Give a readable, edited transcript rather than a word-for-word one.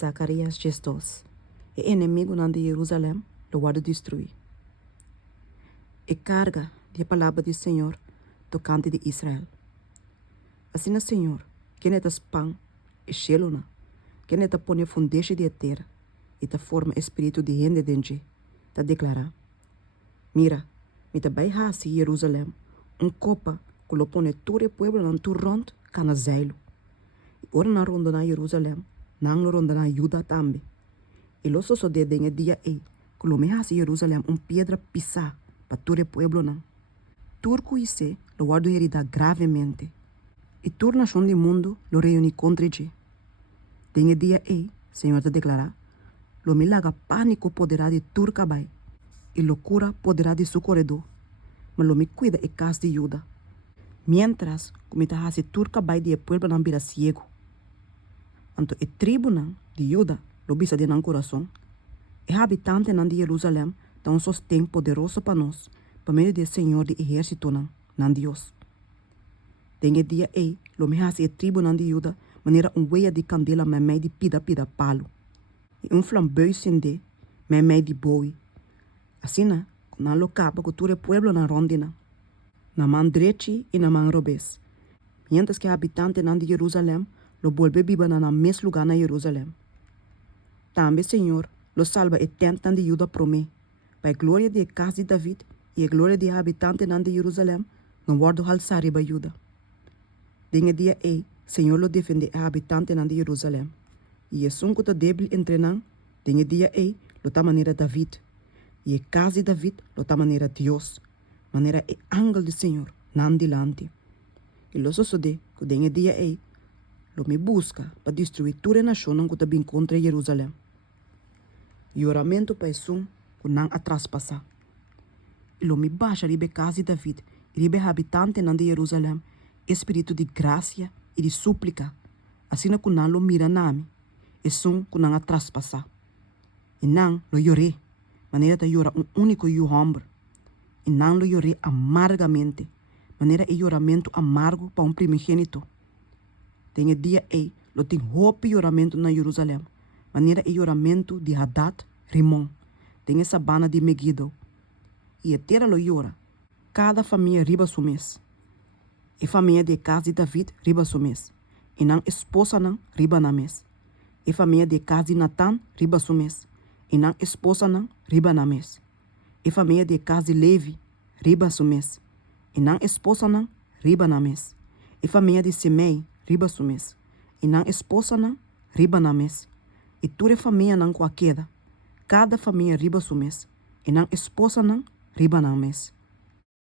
Zacarias 2. O inimigo de Jerusalém lo vai destruir. E carga de palavra do Senhor tocante de Israel. Assim, Senhor, quem é pão e chelona, quem é põe fundeixe de terra e ta forma espírito de gente dentro, ta declara: mira, me ta vai hasi Jerusalém, copa que lo põe todo o pueblo na tu rond cana zailo. E ora na ronda na Jerusalém, nang lo ronda na Judá também. E lo so de dengue dia que lo me hasi Jerusalém pedra pisar para todo o pueblo não. Turco ise lo guardo herida gravemente. E toda nação do mundo lo reúne contra ele. Dengue dia Senhor te declara, lo me laga pânico poderá de turca bai, e loucura poderá de seu corredor, mas lo me cuida e casa de Judá. Mientras, como ta hasi turca bai de pueblo não vira ciego. Anto e tribo não de Judá lo bisa de nan coração. E habitante não de Jerusalém dá sostém poderoso para nós, por meio do Senhor de exército não Deus. Dengue dia lo me hasi e tribo não de Judá, maneira weia de candela me meio de pida palo. E flambeau sende me meio de boi. Assim, não lo capa que todo o pueblo na rondina. Na mão direita e na mão robes. Mientras que habitante não de Jerusalém lo volve viva na mesmo lugar na Jerusalém. Também, Senhor, lo salva e tenta de Judá promê. Para a glória de casa de David e a glória de habitante não de Jerusalém, não guardo alçar para Judá. Dengue dia Senhor lo defende a habitante não de Jerusalém. E é som que está débil entre nós, dengue dia lo ta maneira David. E a casa de David lo ta maneira Deus. Maneira é ángel do Senhor, não dilante. E lo so de que dengue dia lo me busca para destruir toda a nação que está bem contra Jerusalém. E oramento para isso que não a traspassar. E lo me baixa ribe casa de David e ribe habitante não de Jerusalém, espírito de graça e de súplica, assim que não lo mira nami, e som que não a traspassar. E não lo lloré, maneira de llorar único homem. E não lo lloré amargamente, maneira é oramento amargo para primogênito. Tem dia lo tem hope oramento na Jerusalém, maneira é oramento de Hadad, Rimon, tem sabana de Megiddo. E a terra lo llora, cada família riba su mês. E família de casa de David riba su mês. E não esposa não riba na mês. E família de casa de Natan riba su mês. E não esposa não riba na mês. E família de casa de Levi riba su mês. E não esposa não riba na mês. E família de Simei riba su mês. E não esposa não riba na mês. E toda família não com a queda. Cada família riba su mês. E não esposa não riba na mês.